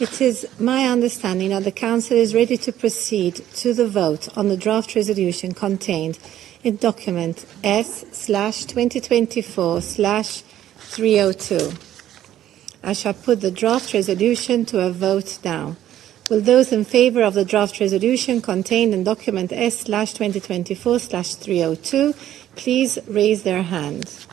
It is my understanding that the Council is ready to proceed to the vote on the draft resolution contained in document S/2024/302. I shall put the draft resolution to a vote now. Will those in favour of the draft resolution contained in document S/2024/302 please raise their hands?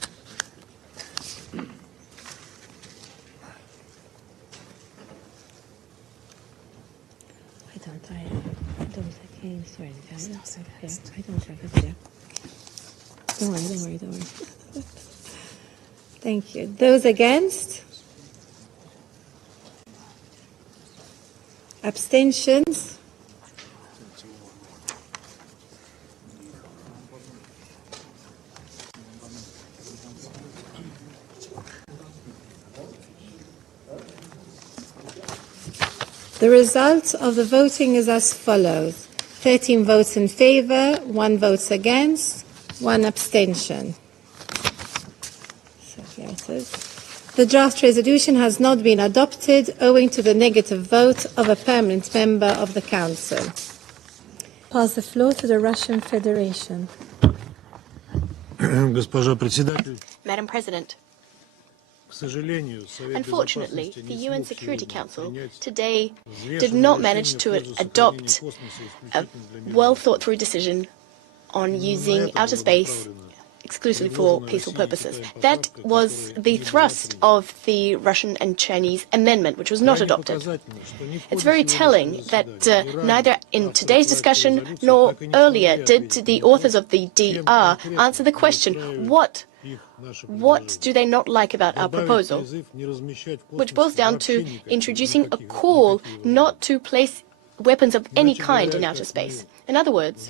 I don't have it there. Don't worry. Thank you. Those against? Abstentions? The result of the voting is as follows. 13 votes in favour, 1 votes against, 1 abstention. So here it is. The draft resolution has not been adopted owing to the negative vote of a permanent member of the Council. Pass the floor to the Russian Federation. Madam President, unfortunately, the UN Security Council today did not manage to adopt a well-thought-through decision on using outer space exclusively for peaceful purposes. That was the thrust of the Russian and Chinese amendment, which was not adopted. It's very telling that neither in today's discussion nor earlier did the authors of the DR answer the question, what do they not like about our proposal? Which boils down to introducing a call not to place weapons of any kind in outer space. In other words,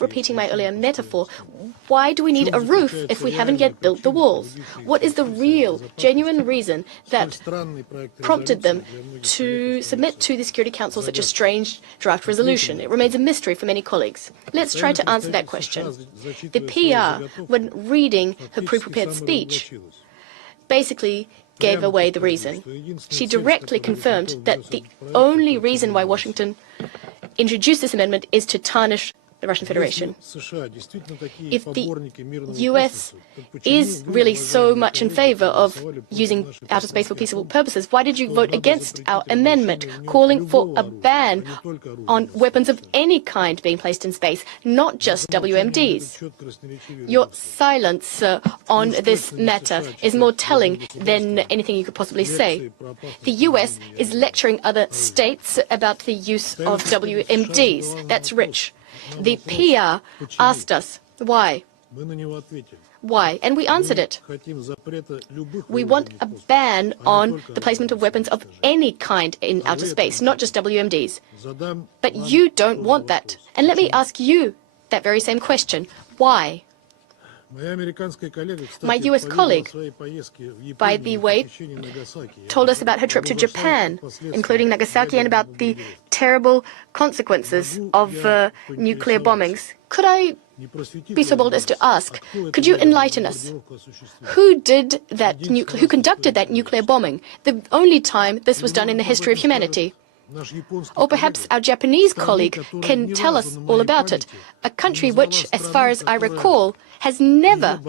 repeating my earlier metaphor, why do we need a roof if we haven't yet built the walls? What is the real, genuine reason that prompted them to submit to the Security Council such a strange draft resolution? It remains a mystery for many colleagues. Let's try to answer that question. The PR, when reading her pre-prepared speech, basically gave away the reason. She directly confirmed that the only reason why Washington introduced this amendment is to tarnish the Russian Federation. If the US is really so much in favor of using outer space for peaceful purposes, why did you vote against our amendment calling for a ban on weapons of any kind being placed in space, not just WMDs? Your silence on this matter is more telling than anything you could possibly say. The US is lecturing other states about the use of WMDs. That's rich. The PR asked us, why? Why? And we answered it. We want a ban on the placement of weapons of any kind in outer space, not just WMDs. But you don't want that. And let me ask you that very same question. Why? My US colleague, by the way, told us about her trip to Japan, including Nagasaki, and about the terrible consequences of nuclear bombings. Could I be so bold as to ask, could you enlighten us? Who conducted that nuclear bombing? The only time this was done in the history of humanity. Or perhaps our Japanese colleague can tell us all about it. A country which, as far as I recall, has never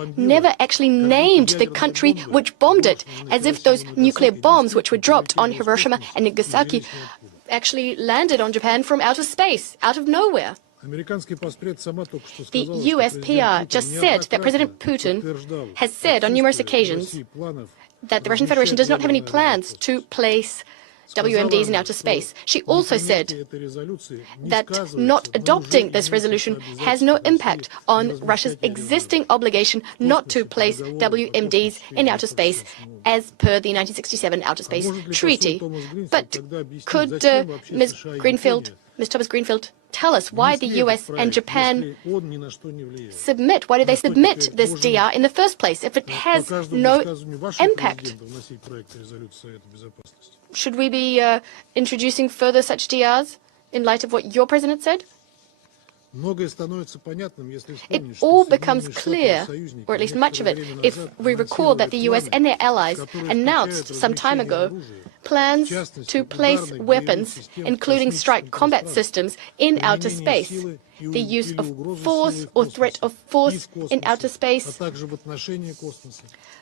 actually named the country which bombed it, as if those nuclear bombs which were dropped on Hiroshima and Nagasaki actually landed on Japan from outer space, out of nowhere. The US PR just said that President Putin has said on numerous occasions that the Russian Federation does not have any plans to place WMDs in outer space. She also said that not adopting this resolution has no impact on Russia's existing obligation not to place WMDs in outer space as per the 1967 Outer Space Treaty. But could Ms. Thomas Greenfield tell us why the US and Japan why did they submit this DR in the first place if it has no impact? Should we be introducing further such DRs in light of what your president said? It all becomes clear, or at least much of it, if we recall that the US and their allies announced some time ago plans to place weapons, including strike combat systems, in outer space. The use of force or threat of force in outer space,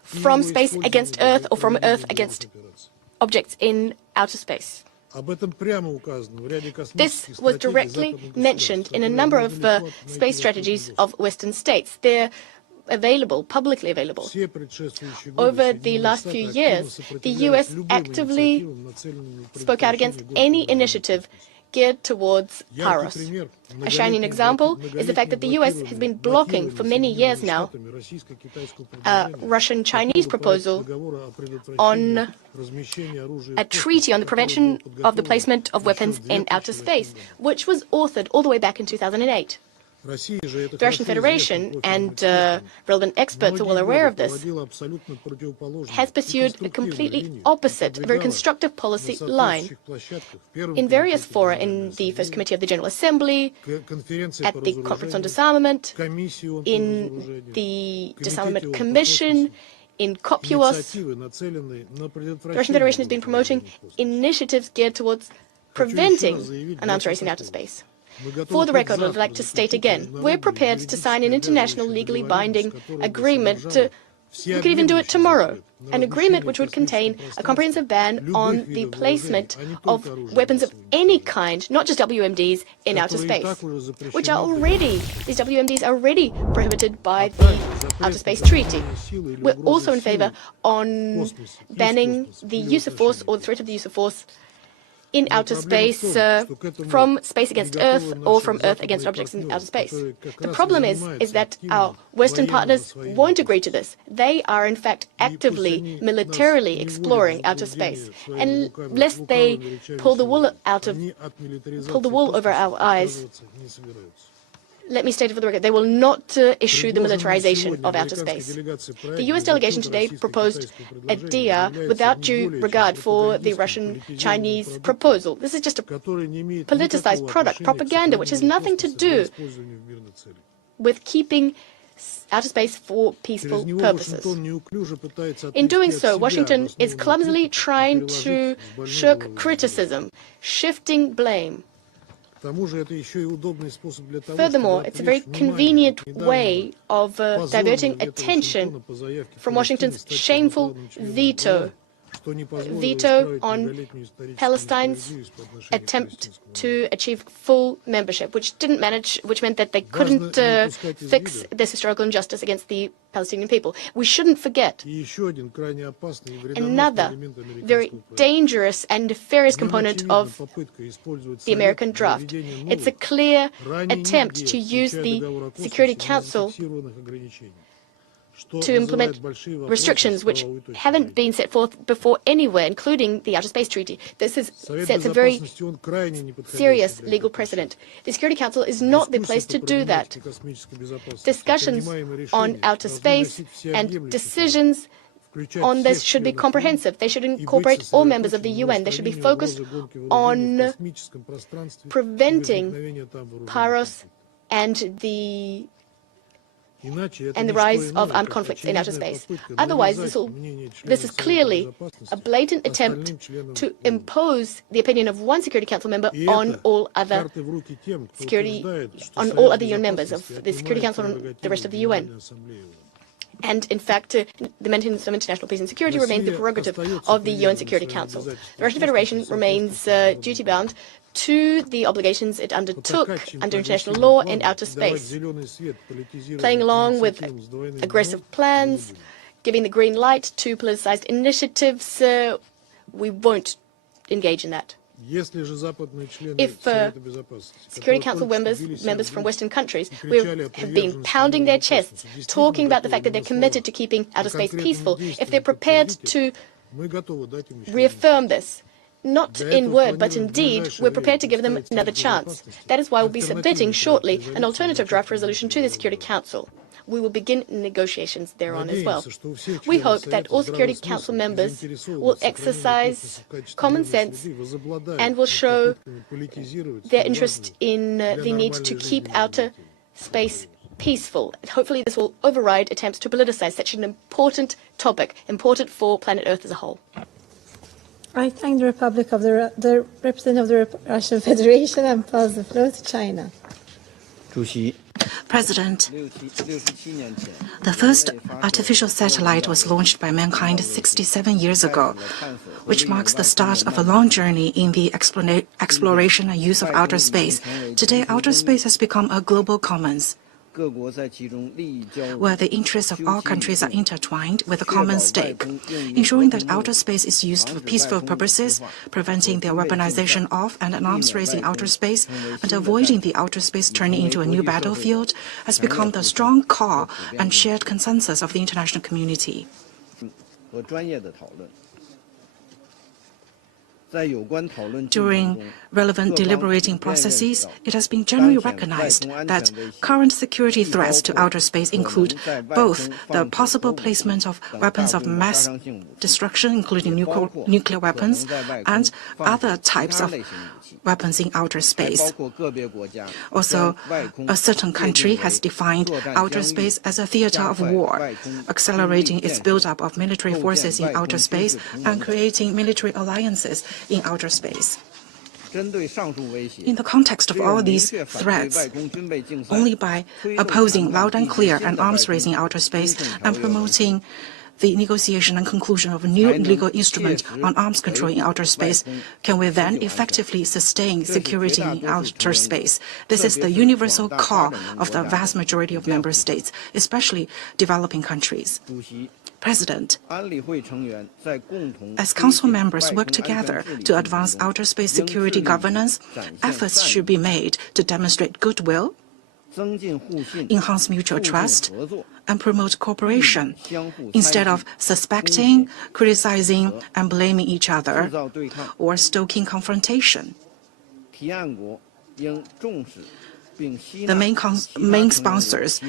from space against Earth or from Earth against objects in outer space. This was directly mentioned in a number of space strategies of Western states. They're available, publicly available. Over the last few years, the US actively spoke out against any initiative geared towards Paros. A shining example is the fact that the US has been blocking for many years now a Russian-Chinese proposal on a treaty on the prevention of the placement of weapons in outer space, which was authored all the way back in 2008. The Russian Federation, and relevant experts are well aware of this, has pursued a completely opposite, a very constructive policy line. In various fora, in the First Committee of the General Assembly, at the Conference on Disarmament, in the Disarmament Commission, in COPUOS, the Russian Federation has been promoting initiatives geared towards preventing an arms race in outer space. For the record, I would like to state again, we're prepared to sign an international legally binding agreement. We could even do it tomorrow. An agreement which would contain a comprehensive ban on the placement of weapons of any kind, not just WMDs, in outer space, which are already, these WMDs are already prohibited by the Outer Space Treaty. We're also in favor on banning the use of force or the threat of the use of force in outer space, from space against Earth or from Earth against objects in outer space. The problem is that our Western partners won't agree to this. They are, in fact, actively, militarily exploring outer space. And lest they pull the wool over our eyes, let me state it for the record, they will not issue the militarization of outer space. The US delegation today proposed a DR without due regard for the Russian-Chinese proposal. This is just a politicized product, propaganda, which has nothing to do with keeping outer space for peaceful purposes. In doing so, Washington is clumsily trying to shirk criticism, shifting blame. Furthermore, it's a very convenient way of diverting attention from Washington's shameful veto on Palestine's attempt to achieve full membership, which meant that they couldn't fix this historical injustice against the Palestinian people. We shouldn't forget another very dangerous and nefarious component of the American draft. It's a clear attempt to use the Security Council to implement restrictions which haven't been set forth before anywhere, including the Outer Space Treaty. This sets a very serious legal precedent. The Security Council is not the place to do that. Discussions on outer space and decisions on this should be comprehensive. They should incorporate all members of the UN. They should be focused on preventing Paros and the rise of armed conflicts in outer space. Otherwise, this is clearly a blatant attempt to impose the opinion of one Security Council member on all other UN members of the Security Council and the rest of the UN. And in fact, the maintenance of international peace and security remains the prerogative of the UN Security Council. The Russian Federation remains duty-bound to the obligations it undertook under international law in outer space, playing along with aggressive plans, giving the green light to politicized initiatives. We won't engage in that. If Security Council members from Western countries have been pounding their chests, talking about the fact that they're committed to keeping outer space peaceful, if they're prepared to reaffirm this, not in word, but in deed, we're prepared to give them another chance. That is why we'll be submitting shortly an alternative draft resolution to the Security Council. we will begin negotiations thereon as well. We hope that all Security Council members will exercise common sense and will show their interest in the need to keep outer space peaceful. Hopefully this will override attempts to politicize such an important topic, important for planet Earth as a whole. I thank the representative of the Russian Federation and pass the floor to China. President, the first artificial satellite was launched by mankind 67 years ago, which marks the start of a long journey in the exploration and use of outer space. Today, outer space has become a global commons, where the interests of all countries are intertwined with a common stake, ensuring that outer space is used for peaceful purposes, preventing the weaponization of and an arms race in outer space, and avoiding the outer space turning into a new battlefield, has become the strong call and shared consensus of the international community. During relevant deliberating processes, it has been generally recognized that current security threats to outer space include both the possible placement of weapons of mass destruction, including nuclear weapons, and other types of weapons in outer space. Also, a certain country has defined outer space as a theater of war, accelerating its buildup of military forces in outer space and creating military alliances in outer space. In the context of all these threats, only by opposing loud and clear an arms race in outer space and promoting the negotiation and conclusion of a new legal instrument on arms control in outer space can we then effectively sustain security in outer space. This is the universal call of the vast majority of member states, especially developing countries. President, as Council members work together to advance outer space security governance, efforts should be made to demonstrate goodwill, enhance mutual trust, and promote cooperation, instead of suspecting, criticizing, and blaming each other, or stoking confrontation. The main sponsors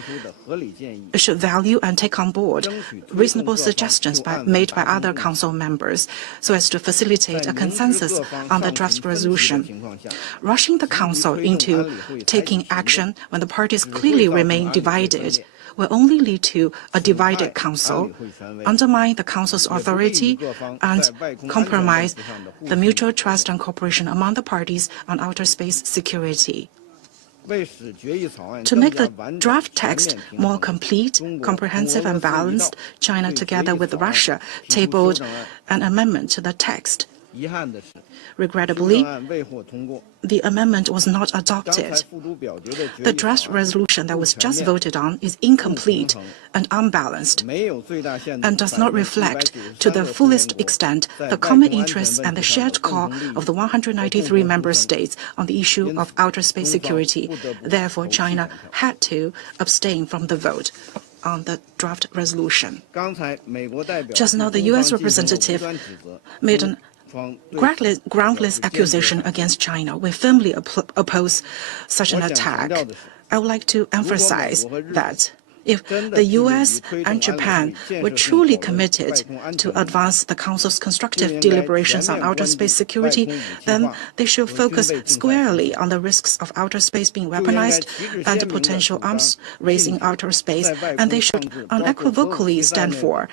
should value and take on board reasonable suggestions made by other Council members so as to facilitate a consensus on the draft resolution. Rushing the Council into taking action when the parties clearly remain divided will only lead to a divided Council, undermine the Council's authority, and compromise the mutual trust and cooperation among the parties on outer space security. To make the draft text more complete, comprehensive, and balanced, China, together with Russia, tabled an amendment to the text. Regrettably, the amendment was not adopted. The draft resolution that was just voted on is incomplete and unbalanced and does not reflect to the fullest extent the common interests and the shared call of the 193 member states on the issue of outer space security. Therefore, China had to abstain from the vote on the draft resolution. Just now, the U.S. representative made an groundless accusation against China. We firmly oppose such an attack. I would like to emphasize that if the U.S. and Japan were truly committed to advance the Council's constructive deliberations on outer space security, then they should focus squarely on the risks of outer space being weaponized and potential arms race in outer space, and they should unequivocally stand for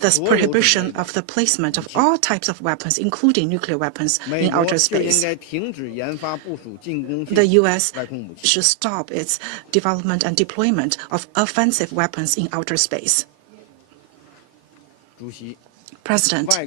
the prohibition of the placement of all types of weapons, including nuclear weapons, in outer space. The U.S. should stop its development and deployment of offensive weapons in outer space. President,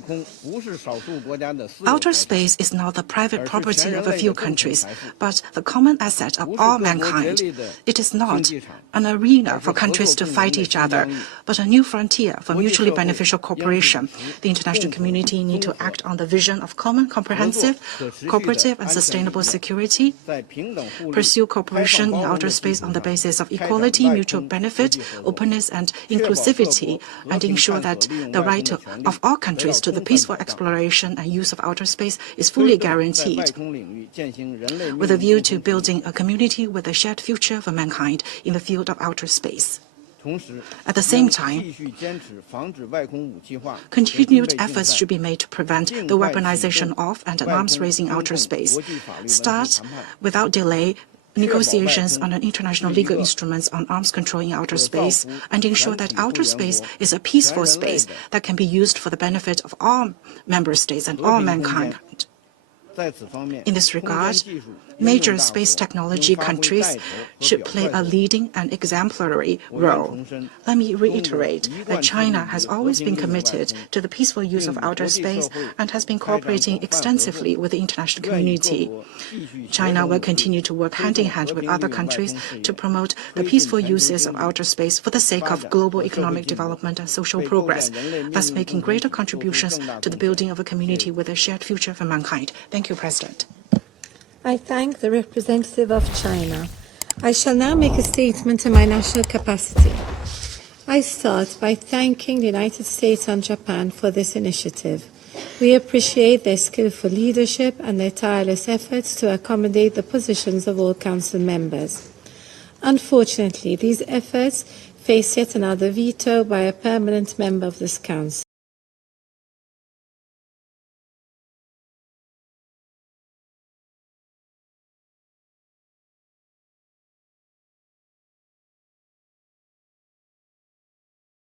outer space is not the private property of a few countries, but the common asset of all mankind. It is not an arena for countries to fight each other, but a new frontier for mutually beneficial cooperation. The international community needs to act on the vision of common, comprehensive, cooperative, and sustainable security, pursue cooperation in outer space on the basis of equality, mutual benefit, openness, and inclusivity, and ensure that the right of all countries to the peaceful exploration and use of outer space is fully guaranteed, with a view to building a community with a shared future for mankind in the field of outer space. At the same time, continued efforts should be made to prevent the weaponization of and an arms race in outer space. Start without delay negotiations on an international legal instruments on arms control in outer space, and ensure that outer space is a peaceful space that can be used for the benefit of all member states and all mankind. In this regard, major space technology countries should play a leading and exemplary role. Let me reiterate that China has always been committed to the peaceful use of outer space and has been cooperating extensively with the international community. China will continue to work hand in hand with other countries to promote the peaceful uses of outer space for the sake of global economic development and social progress, thus making greater contributions to the building of a community with a shared future for mankind. Thank you, President. I thank the representative of China. I shall now make a statement in my national capacity. I start by thanking the United States and Japan for this initiative. We appreciate their skillful leadership and their tireless efforts to accommodate the positions of all Council members. Unfortunately, these efforts face yet another veto by a permanent member of this Council.